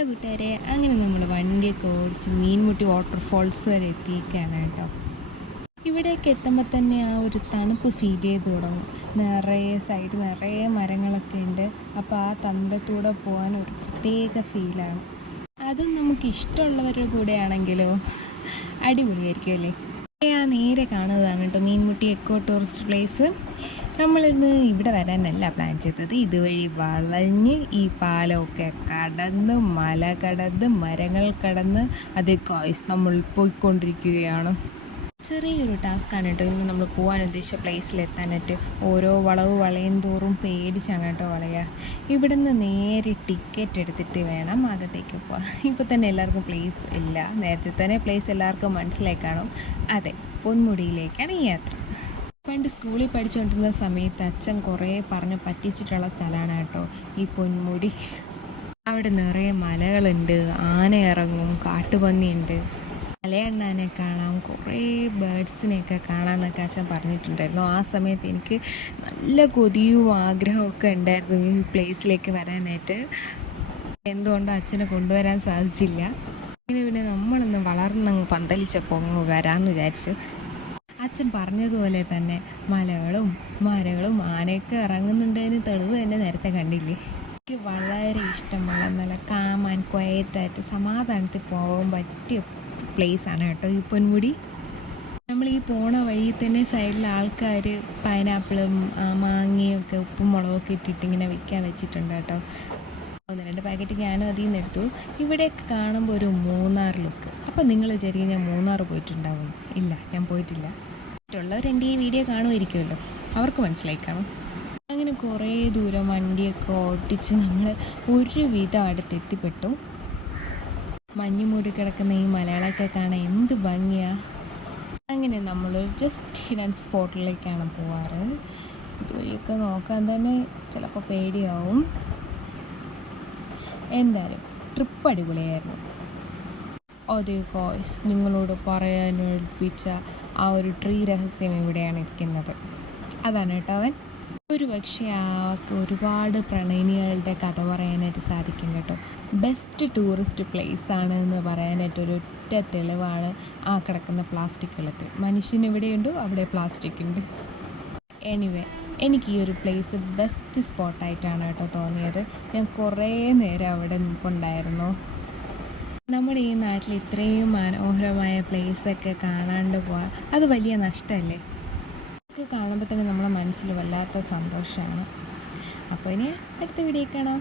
കൂട്ടുകാരെ അങ്ങനെ നമ്മൾ വണ്ടിയൊക്കെ ഓടിച്ച് മീൻമുട്ടി വാട്ടർഫോൾസ് വരെ എത്തിയിരിക്കുകയാണ് കേട്ടോ. ഇവിടേക്ക് എത്തുമ്പോൾ തന്നെ ആ ഒരു തണുപ്പ് ഫീൽ ചെയ്ത് തുടങ്ങും. സൈഡ് നിറയെ മരങ്ങളൊക്കെ ഉണ്ട്. അപ്പോൾ ആ തണ്ടത്തൂടെ പോകാൻ ഒരു പ്രത്യേക ഫീലാണ്. അതും നമുക്ക് ഇഷ്ടമുള്ളവരുടെ കൂടെ ആണെങ്കിലോ അടിപൊളിയായിരിക്കും അല്ലേ. ആ നേരെ കാണുന്നതാണ് കേട്ടോ മീൻമുട്ടി എക്കോ ടൂറിസ്റ്റ് പ്ലേസ്. നമ്മളിന്ന് ഇവിടെ വരാനല്ല പ്ലാൻ ചെയ്തത്. ഇതുവഴി വളഞ്ഞ് ഈ പാലമൊക്കെ കടന്ന് മല കടന്ന് മരങ്ങൾ കടന്ന് അതേ കോയ്സ് നമ്മൾ പോയിക്കൊണ്ടിരിക്കുകയാണ്. ചെറിയൊരു ടാസ്ക്കാണ് കേട്ടോ ഇന്ന് നമ്മൾ പോകാൻ ഉദ്ദേശിച്ച പ്ലേസിലെത്താനായിട്ട്. ഓരോ വളവ് വളയും തോറും പേടിച്ചാണ് കേട്ടോ വളയുക. ഇവിടെ നിന്ന് നേരെ ടിക്കറ്റ് എടുത്തിട്ട് വേണം അകത്തേക്ക് പോകാൻ. ഇപ്പോൾ തന്നെ എല്ലാവർക്കും പ്ലേസ് ഇല്ല, നേരത്തെ തന്നെ പ്ലേസ് എല്ലാവർക്കും മനസ്സിലായി കാണും. അതെ, പൊന്മുടിയിലേക്കാണ് ഈ യാത്ര. പണ്ട് സ്കൂളിൽ പഠിച്ചുകൊണ്ടിരുന്ന സമയത്ത് അച്ഛൻ കുറേ പറഞ്ഞ് പറ്റിച്ചിട്ടുള്ള സ്ഥലമാണ് കേട്ടോ ഈ പൊന്മുടി. അവിടെ നിറയെ മലകളുണ്ട്, ആന ഇറങ്ങും, കാട്ടുപന്നിയുണ്ട്, മലയണ്ണാനെ കാണാം, കുറേ ബേഡ്സിനെയൊക്കെ കാണാമെന്നൊക്കെ അച്ഛൻ പറഞ്ഞിട്ടുണ്ടായിരുന്നു. ആ സമയത്ത് എനിക്ക് നല്ല കൊതിയും ആഗ്രഹമൊക്കെ ഉണ്ടായിരുന്നു ഈ പ്ലേസിലേക്ക് വരാനായിട്ട്. എന്തുകൊണ്ടോ അച്ഛനെ കൊണ്ടുവരാൻ സാധിച്ചില്ല. പിന്നെ നമ്മളൊന്ന് വളർന്നങ്ങ് പന്തലിച്ചപ്പോൾ അങ്ങ് വരാമെന്ന് വിചാരിച്ചു. അച്ഛൻ പറഞ്ഞതുപോലെ തന്നെ മലകളും മരങ്ങളും ആനയൊക്കെ ഇറങ്ങുന്നുണ്ടതിന് തെളിവ് തന്നെ നേരത്തെ കണ്ടില്ലേ. എനിക്ക് വളരെ ഇഷ്ടമുള്ള നല്ല കാം ആൻഡ് ക്വയറ്റായിട്ട് സമാധാനത്തിൽ പോകാൻ പറ്റിയ പ്ലേസാണ് കേട്ടോ ഈ പൊന്മുടി. നമ്മൾ ഈ പോണ വഴി തന്നെ സൈഡിൽ ആൾക്കാർ പൈനാപ്പിളും മാങ്ങയും ഒക്കെ ഉപ്പും മുളകൊക്കെ ഇട്ടിട്ട് ഇങ്ങനെ വിൽക്കാൻ വെച്ചിട്ടുണ്ട് കേട്ടോ. 1-2 പാക്കറ്റ് ഞാനും അതിൽ നിന്ന് എടുത്തു. ഇവിടെയൊക്കെ കാണുമ്പോൾ ഒരു മൂന്നാർ ലുക്ക്. അപ്പോൾ നിങ്ങൾ വിചാരിക്കും ഞാൻ മൂന്നാർ പോയിട്ടുണ്ടാവും. ഇല്ല, ഞാൻ പോയിട്ടില്ല. മറ്റുള്ളവരെൻ്റെ ഈ വീഡിയോ കാണുമായിരിക്കുമല്ലോ, അവർക്ക് മനസ്സിലായി കാണും. അങ്ങനെ കുറേ ദൂരം വണ്ടിയൊക്കെ ഓട്ടിച്ച് നമ്മൾ ഒരുവിധം അടുത്തെത്തിപ്പെട്ടു. മഞ്ഞ് മൂടി കിടക്കുന്ന ഈ മലകളൊക്കെ കാണാൻ എന്ത് ഭംഗിയാണ്. അങ്ങനെ നമ്മൾ ജസ്റ്റ് ഹിഡൻ സ്പോട്ടിലേക്കാണ് പോവാറ്. ഇതുവഴിയൊക്കെ നോക്കാൻ തന്നെ ചിലപ്പോൾ പേടിയാവും. എന്തായാലും ട്രിപ്പ് അടിപൊളിയായിരുന്നു. അതേ ഗോയ്സ്, നിങ്ങളോട് പറയാനേൽപ്പിച്ച ആ ഒരു ട്രീ രഹസ്യം ഇവിടെയാണ് ഇരിക്കുന്നത്. അതാണ് കേട്ടോ അവൻ. ഒരു പക്ഷേ ഒരുപാട് പ്രണയിനികളുടെ കഥ പറയാനായിട്ട് സാധിക്കും കേട്ടോ. ബെസ്റ്റ് ടൂറിസ്റ്റ് പ്ലേസ് ആണ് എന്ന് പറയാനായിട്ട് ഒരൊറ്റ തെളിവാണ് ആ കിടക്കുന്ന പ്ലാസ്റ്റിക് വെള്ളത്തിൽ. മനുഷ്യൻ എവിടെയുണ്ടോ അവിടെ പ്ലാസ്റ്റിക് ഉണ്ട്. എനിവേ, എനിക്ക് ഈ ഒരു പ്ലേസ് ബെസ്റ്റ് സ്പോട്ടായിട്ടാണ് കേട്ടോ തോന്നിയത്. ഞാൻ കുറേ നേരം അവിടെ നിൽപ്പുണ്ടായിരുന്നു. നമ്മുടെ ഈ നാട്ടിൽ ഇത്രയും മനോഹരമായ പ്ലേസൊക്കെ കാണാണ്ട് പോവാൻ അത് വലിയ നഷ്ടമല്ലേ. ഇതൊക്കെ കാണുമ്പോൾ തന്നെ നമ്മുടെ മനസ്സിൽ വല്ലാത്ത സന്തോഷമാണ്. അപ്പോൾ ഇനി അടുത്ത വീഡിയോ കാണാം.